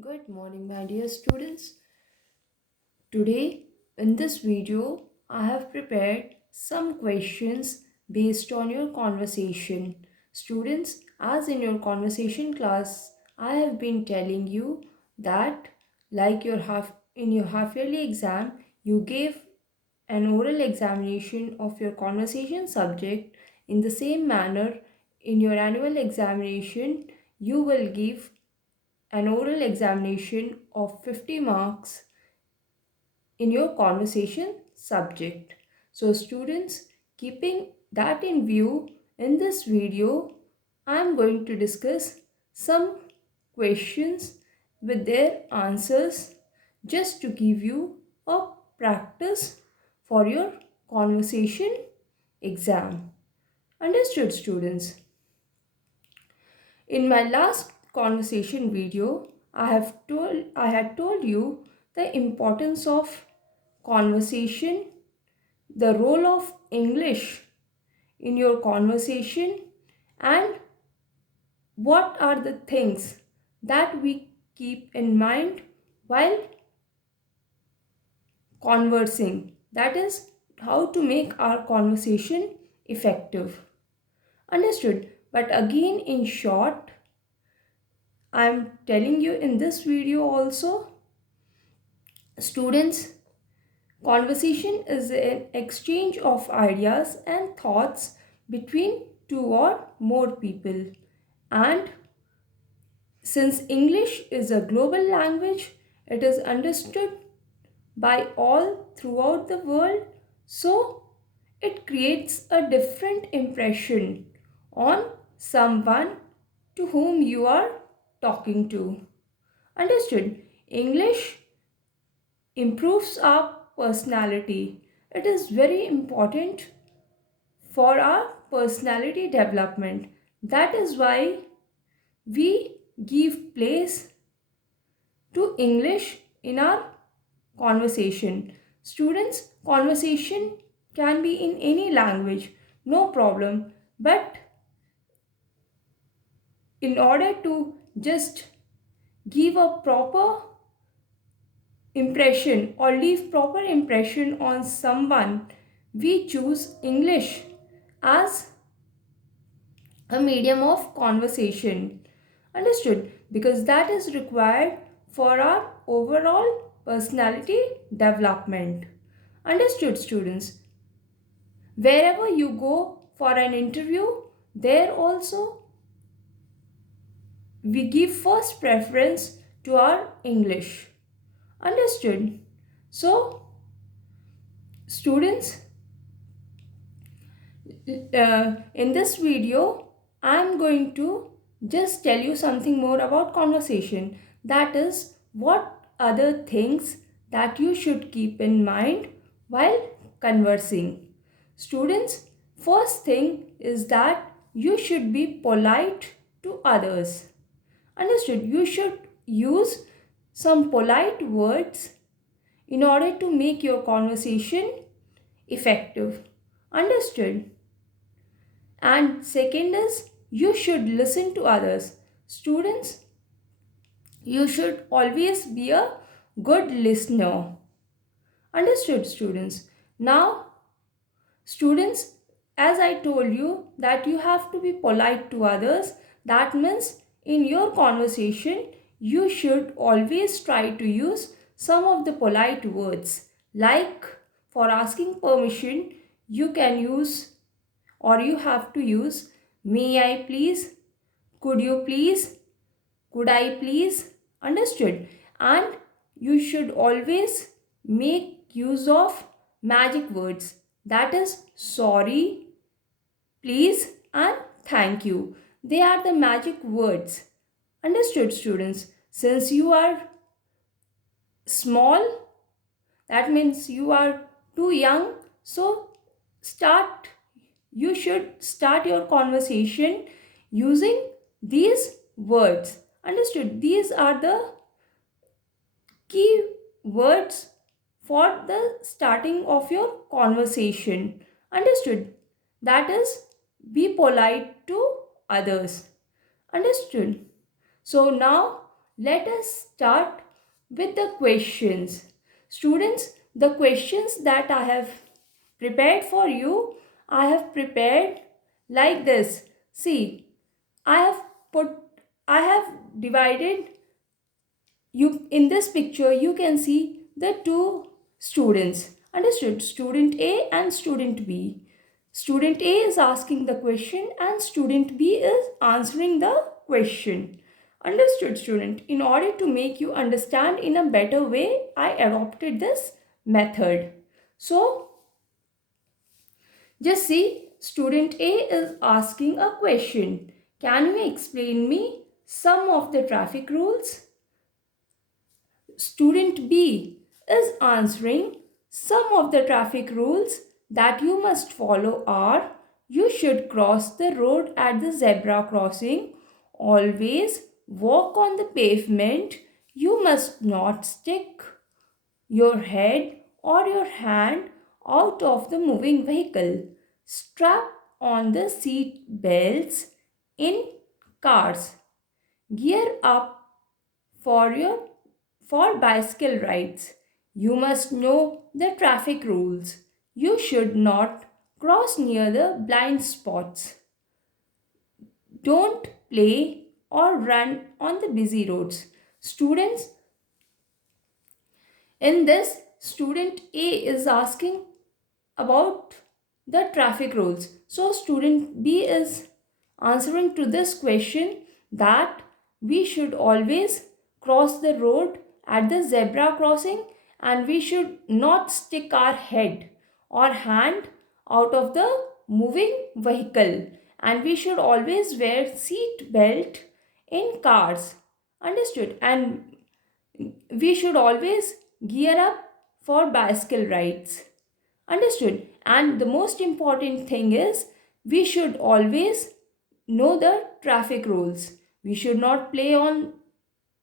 Good morning, my dear students. Today, in this video, I have prepared some questions based on your conversation. Students, as in your conversation class, I have been telling you that, like in your half yearly exam, you gave an oral examination of your conversation subject. In the same manner, in your annual examination, you will give an oral examination of 50 marks in your conversation subject. So students, keeping that in view, in this video, I am going to discuss some questions with their answers just to give you a practice for your conversation exam. Understood, students? In my last conversation video, I had told you the importance of conversation, the role of English in your conversation, and what are the things that we keep in mind while conversing. That is how to make our conversation effective. Understood? But again, in short, I am telling you in this video also, students, conversation is an exchange of ideas and thoughts between two or more people. And since English is a global language, it is understood by all throughout the world, so it creates a different impression on someone to whom you are talking to. Understood? English improves our personality. It is very important for our personality development. That is why we give place to English in our conversation. Students, conversation can be in any language, no problem. But in order to just give a proper impression or leave proper impression on someone, we choose English as a medium of conversation. Understood? Because that is required for our overall personality development. Understood, students? Wherever you go for an interview, there also we give first preference to our English. Understood? So, students, in this video, I am going to just tell you something more about conversation. That is, what other things that you should keep in mind while conversing. Students, first thing is that you should be polite to others. Understood? You should use some polite words in order to make your conversation effective. Understood? And second is you should listen to others. Students, you should always be a good listener. Understood, students? Now, students, as I told you that you have to be polite to others, that means in your conversation, you should always try to use some of the polite words. Like for asking permission, you can use or you have to use may I please, could you please, could I please. Understood? And you should always make use of magic words, that is sorry, please, and thank you. They are the magic words. Understood, students? Since you are small, that means you are too young, so start you should start your conversation using these words. Understood? These are the key words for the starting of your conversation. Understood? That is, be polite to others. Understood? So now let us start with the questions. Students, the questions that I have prepared for you, I have prepared like this. See, I have put, I have divided you in this picture. You can see the two students. Understood? Student A and student B. Student A is asking the question and student B is answering the question. Understood, student? In order to make you understand in a better way, I adopted this method. So, just see, student A is asking a question. Can you explain me some of the traffic rules? Student B is answering, some of the traffic rules that you must follow are: you should cross the road at the zebra crossing, always walk on the pavement, you must not stick your head or your hand out of the moving vehicle, strap on the seat belts in cars, gear up for your for bicycle rides. You must know the traffic rules. You should not cross near the blind spots. Don't play or run on the busy roads. Students, in this, student A is asking about the traffic rules. So, student B is answering to this question that we should always cross the road at the zebra crossing and we should not stick our head or hand out of the moving vehicle, and we should always wear seat belt in cars. Understood? And we should always gear up for bicycle rides. Understood? And the most important thing is we should always know the traffic rules. We should not play on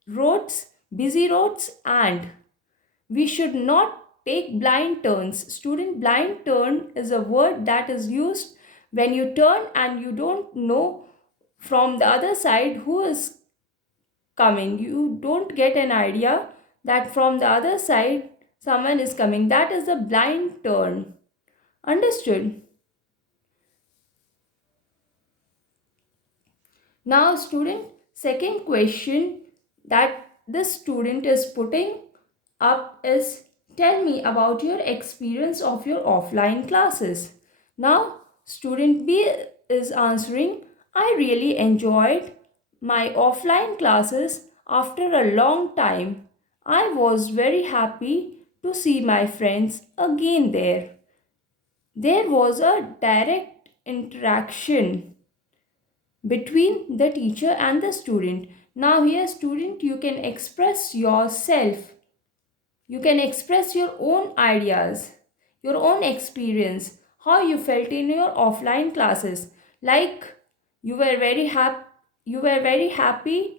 roads, busy roads, and we should not take blind turns. Student, blind turn is a word that is used when you turn and you don't know from the other side who is coming. You don't get an idea that from the other side someone is coming. That is a blind turn. Understood? Now, student, second question that this student is putting up is, tell me about your experience of your offline classes. Now, student B is answering, I really enjoyed my offline classes after a long time. I was very happy to see my friends again there. There was a direct interaction between the teacher and the student. Now here, student, you can express yourself. You can express your own ideas, your own experience, how you felt in your offline classes. Like you were very happy,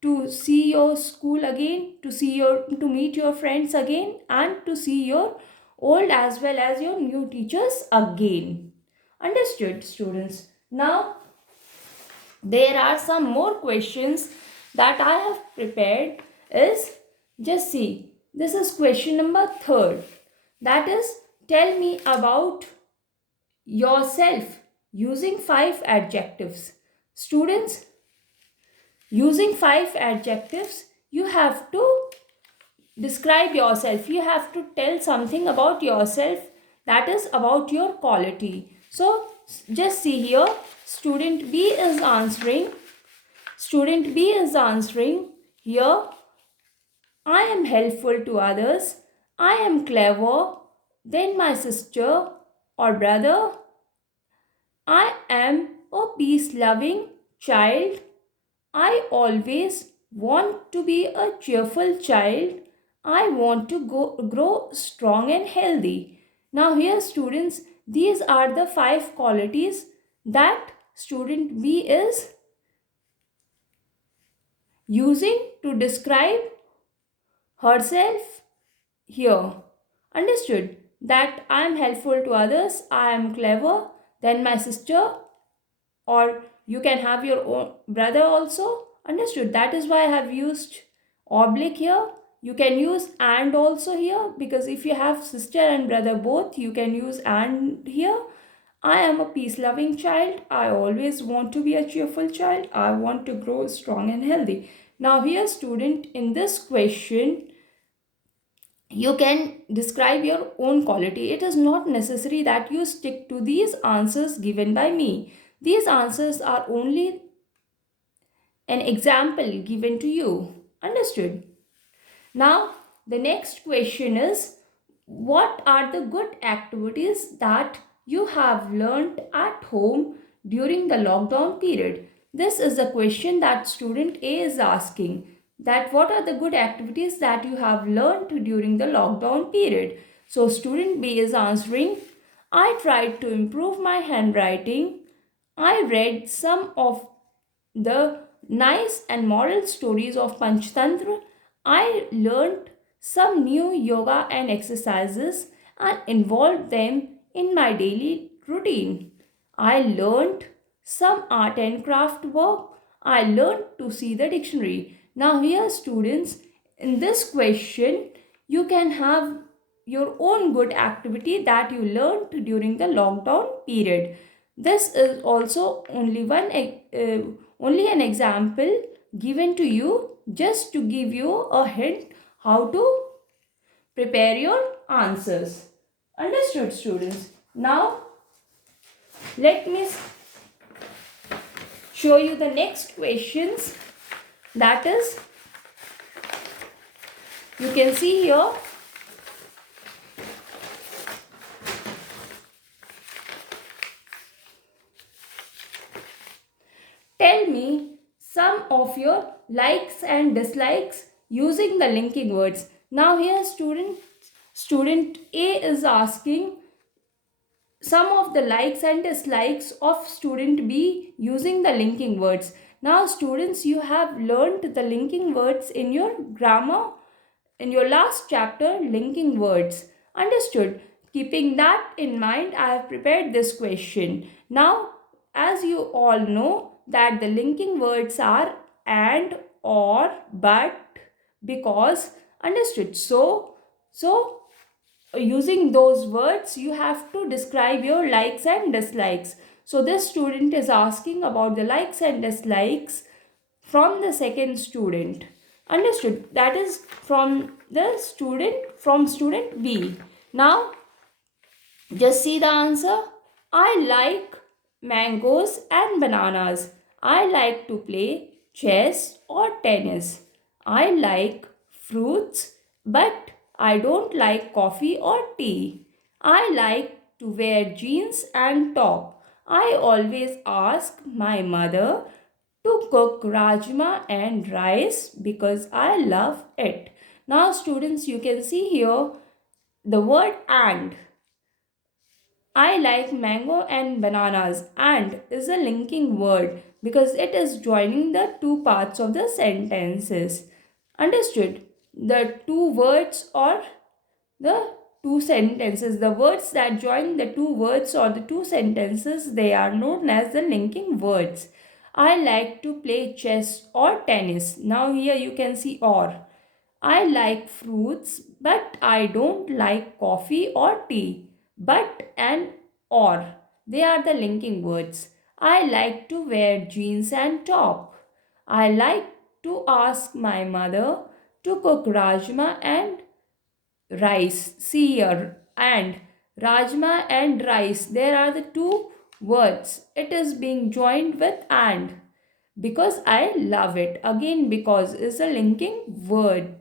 to see your school again, to meet your friends again, and to see your old as well as your new teachers again. Understood, students? Now there are some more questions that I have prepared. Is, just see, this is question number 3rd, that is, tell me about yourself using 5 adjectives. Students, using 5 adjectives, you have to describe yourself. You have to tell something about yourself, that is about your quality. So just see here, student B is answering. Student B is answering here, I am helpful to others, I am clever, then my sister or brother, I am a peace-loving child, I always want to be a cheerful child, I want to grow strong and healthy. Now here, students, these are the 5 qualities that student B is using to describe herself here. Understood? That I am helpful to others, I am clever, then my sister, or you can have your own brother also, Understood? That is why I have used oblique here. You can use and also here, because if you have sister and brother both, you can use and here. I am a peace loving child. I always want to be a cheerful child. I want to grow strong and healthy. Now here student, in this question you can describe your own quality. It is not necessary that you stick to these answers given by me. These answers are only an example given to you. Understood? Now, the next question is, what are the good activities that you have learned at home during the lockdown period? This is the question that student A is asking, that what are the good activities that you have learned during the lockdown period? So student B is answering, I tried to improve my handwriting. I read some of the nice and moral stories of Panchtantra. I learned some new yoga and exercises and involved them in my daily routine. I learned some art and craft work. I learned to see the dictionary. Now, here, students, in this question, you can have your own good activity that you learned during the lockdown period. This is also only an example given to you just to give you a hint how to prepare your answers. Understood, students? Now let me show you the next questions. That is, you can see here, tell me some of your likes and dislikes using the linking words. Now here student A is asking some of the likes and dislikes of student B using the linking words. Now students, you have learned the linking words in your grammar, in your last chapter, linking words. Understood? Keeping that in mind, I have prepared this question. Now, as you all know that the linking words are and, or, but, because. Understood? So using those words you have to describe your likes and dislikes. So this student is asking about the likes and dislikes from the second student. Understood? That is from the student B. Now just see the answer. I like mangoes and bananas. I like to play chess or tennis. I like fruits, but I don't like coffee or tea. I like to wear jeans and top. I always ask my mother to cook rajma and rice because I love it. Now students, you can see here the word and. I like mango and bananas. And is a linking word because it is joining the two parts of the sentences. Understood? The two words or the two sentences. The words that join the two words or the two sentences, they are known as the linking words. I like to play chess or tennis. Now here you can see or. I like fruits, but I don't like coffee or tea. But and or, they are the linking words. I like to wear jeans and top. I like to ask my mother to cook rajma and rice. See here, and rajma and rice, there are the two words. It is being joined with and because I love it. Again, because is a linking word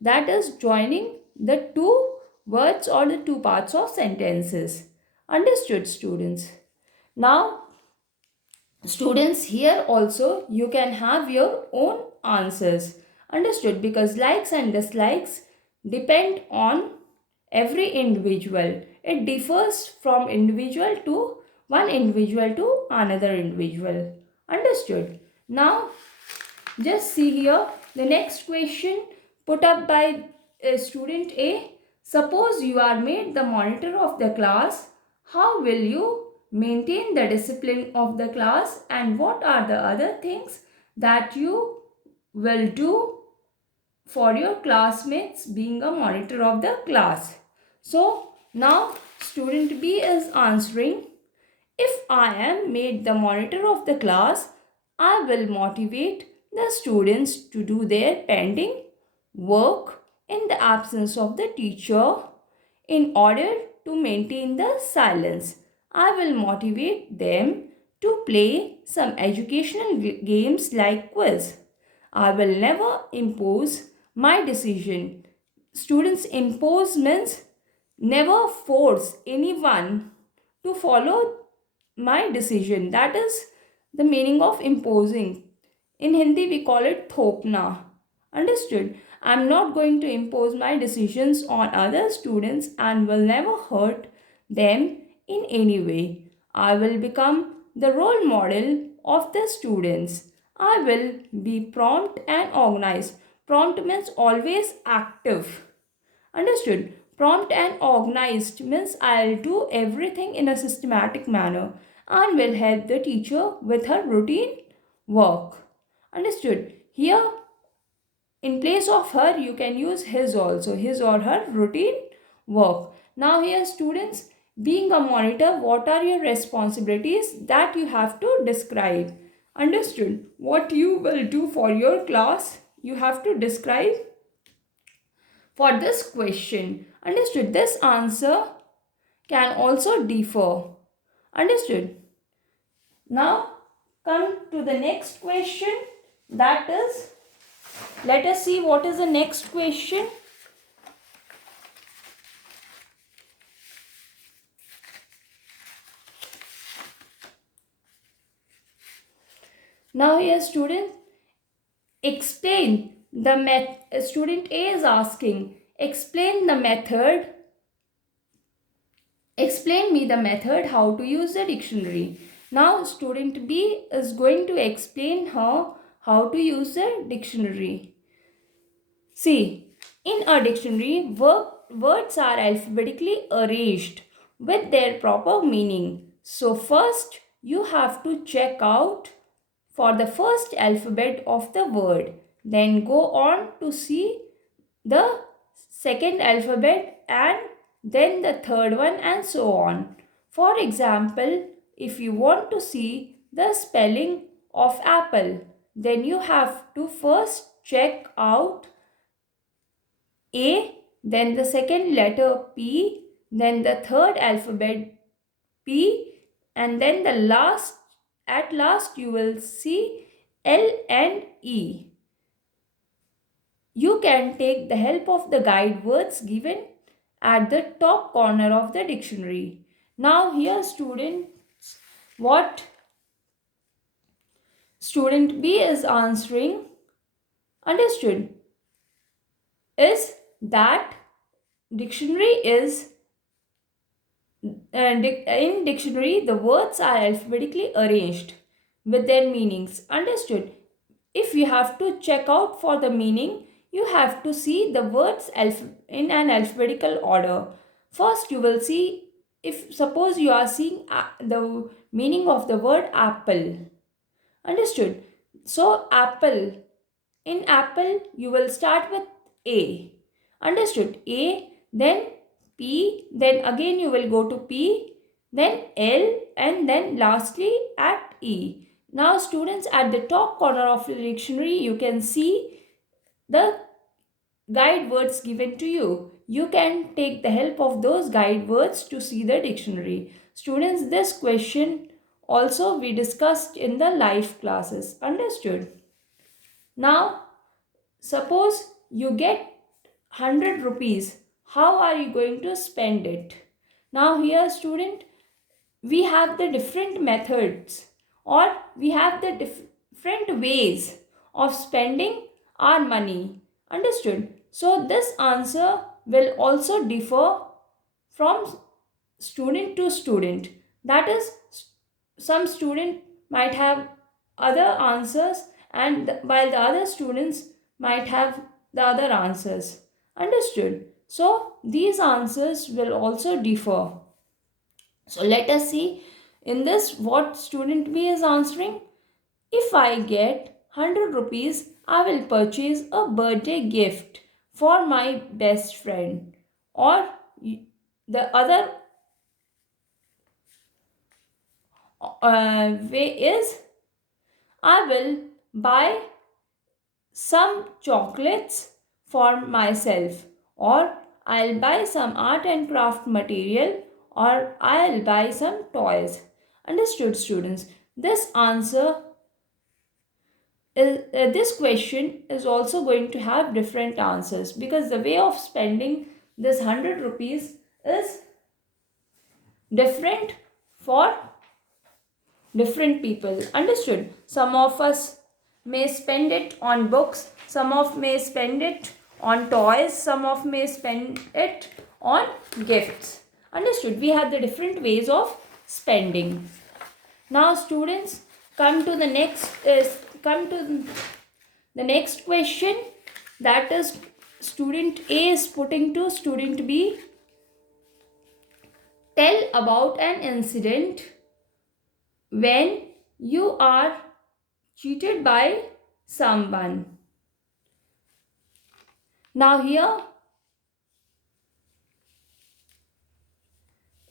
that is joining the two words or the two parts of sentences. Understood, students? Now, students, here also you can have your own answers. Understood? Because likes and dislikes depend on every individual. It differs from individual to one individual to another individual. Understood? Now, just see here the next question put up by student A. Suppose you are made the monitor of the class. How will you maintain the discipline of the class, and what are the other things that you will do for your classmates being a monitor of the class? So now student B is answering, if I am made the monitor of the class, I will motivate the students to do their pending work in the absence of the teacher in order to maintain the silence. I will motivate them to play some educational games like quiz. I will never impose my decision. Students impose means never force anyone to follow my decision. That is the meaning of imposing. In Hindi, we call it thopna. Understood? I'm not going to impose my decisions on other students and will never hurt them in any way. I will become the role model of the students. I will be prompt and organized. Prompt means always active. Understood? Prompt and organized means I'll do everything in a systematic manner and will help the teacher with her routine work. Understood? Here, in place of her, you can use his also, his or her routine work. Now, here, students, being a monitor, what are your responsibilities that you have to describe? Understood? What you will do for your class, you have to describe for this question. Understood? This answer can also differ. Understood? Now come to the next question, that is, let us see what is the next question. Now here student, explain the student A is asking, explain me the method how to use the dictionary. Now student B is going to explain her how to use the dictionary. See, in a dictionary, words are alphabetically arranged with their proper meaning. So first you have to check out for the first alphabet of the word. Then go on to see the second alphabet and then the third one and so on. For example, if you want to see the spelling of apple, then you have to first check out A, then the second letter P, then the third alphabet P, and then at last you will see L and E. You can take the help of the guide words given at the top corner of the dictionary. Now here students, what student B is answering, understood, is that dictionary is in dictionary the words are alphabetically arranged with their meanings. Understood? If you have to check out for the meaning, you have to see the words in an alphabetical order. First you will see, if suppose you are seeing the meaning of the word apple. Understood? So apple, in apple you will start with A. Understood? A, then P, then again you will go to P, then L, and then lastly at E. Now students, at the top corner of the dictionary you can see the guide words given to you. You can take the help of those guide words to see the dictionary. Students, this question also we discussed in the live classes. Understood? Now suppose you get 100 rupees. How are you going to spend it? Now here student, we have the different methods or we have the different ways of spending our money. Understood? So this answer will also differ from student to student. That is, some student might have other answers and while the other students might have the other answers. Understood? So these answers will also differ. So let us see in this what student B is answering. If I get 100 rupees, I will purchase a birthday gift for my best friend. Or the other way is I will buy some chocolates for myself, or I'll buy some art and craft material, or I'll buy some toys. Understood, students? This answer this question is also going to have different answers because the way of spending this 100 rupees is different for different people. Understood? Some of us may spend it on books, some of may spend it on toys, some of may spend it on gifts. Understood? We have the different ways of spending. Now students, come to the next question, that is student A is putting to student B. Tell about an incident when you are cheated by someone. Now here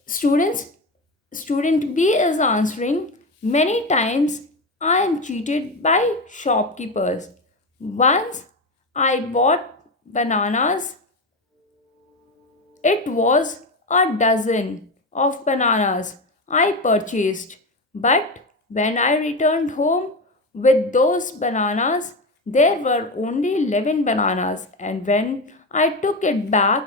students, student B is answering, many times I am cheated by shopkeepers. Once I bought bananas. It was a dozen of bananas I purchased, but when I returned home with those bananas, there were only 11 bananas, and when I took it back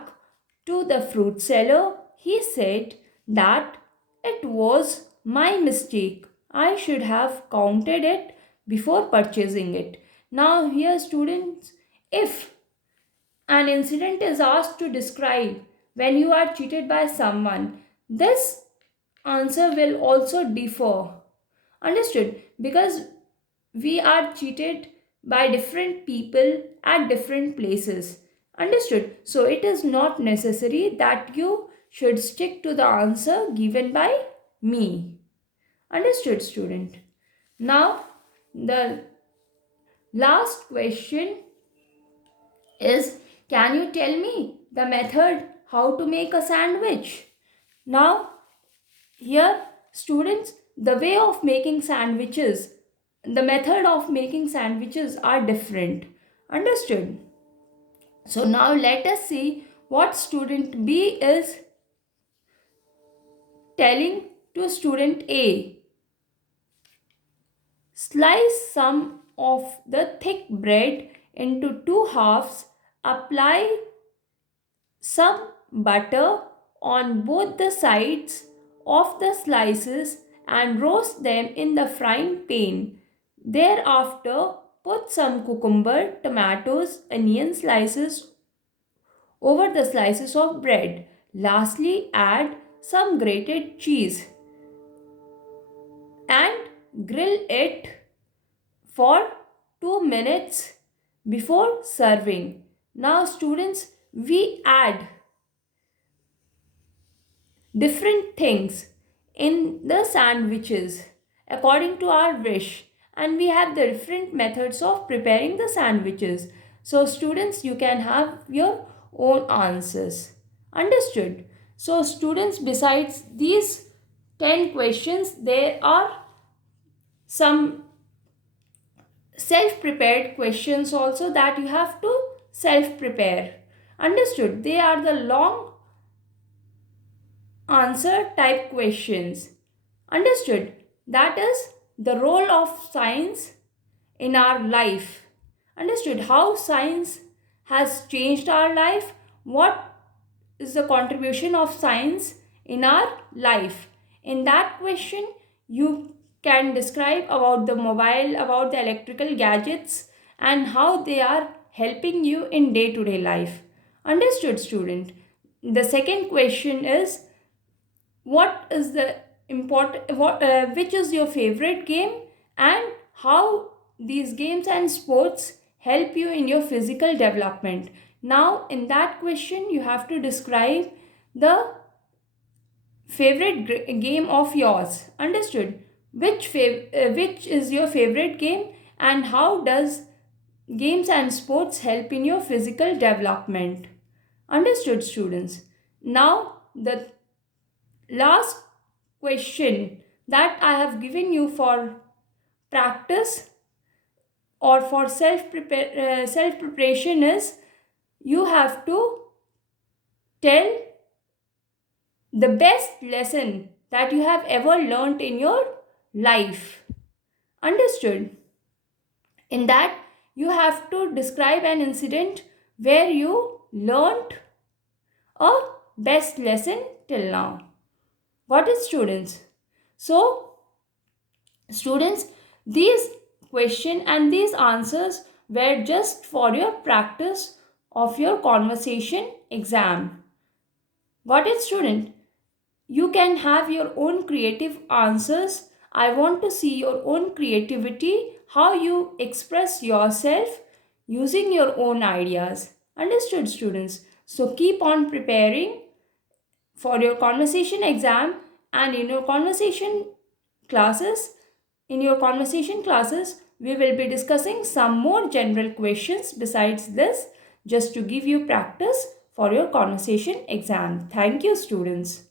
to the fruit seller, he said that it was my mistake. I should have counted it before purchasing it. Now, here, students, if an incident is asked to describe when you are cheated by someone, this answer will also differ. Understood? Because we are cheated by different people at different places. Understood? So it is not necessary that you should stick to the answer given by me. Understood, student? Now, the last question is, can you tell me the method how to make a sandwich? Now, here, students, the way of making sandwiches, the method of making sandwiches are different. Understood? So, now let us see what student B is telling to student A. Slice some of the thick bread into two halves, apply some butter on both the sides of the slices and roast them in the frying pan. Thereafter, put some cucumber, tomatoes, onion slices over the slices of bread. Lastly, add some grated cheese and grill it for 2 minutes before serving. Now, students, we add different things in the sandwiches according to our wish, and we have the different methods of preparing the sandwiches. So students, you can have your own answers. Understood? So students, besides these 10 questions, there are some self prepared questions also that you have to self prepare. Understood? They are the long answer type questions. Understood? That is the role of science in our life. Understood? How science has changed our life? What is the contribution of science in our life? In that question, you can describe about the mobile, about the electrical gadgets, and how they are helping you in day to day life. Understood, student? The second question is, what is the important which is your favorite game, and how these games and sports help you in your physical development? Now in that question you have to describe the favorite game of yours. Understood? Which is your favorite game, and how does games and sports help in your physical development. Understood, students? Now, the last question that I have given you for practice or for self preparation is, you have to tell the best lesson that you have ever learned in your life. Understood? In that, you have to describe an incident where you learned a best lesson till now. Got it, students? So, students, these question and these answers were just for your practice of your conversation exam. Got it, student? You can have your own creative answers. I want to see your own creativity, how you express yourself using your own ideas. Understood, students? So keep on preparing for your conversation exam, and classes in your conversation classes we will be discussing some more general questions besides this, just to give you practice for your conversation exam. Thank you, students.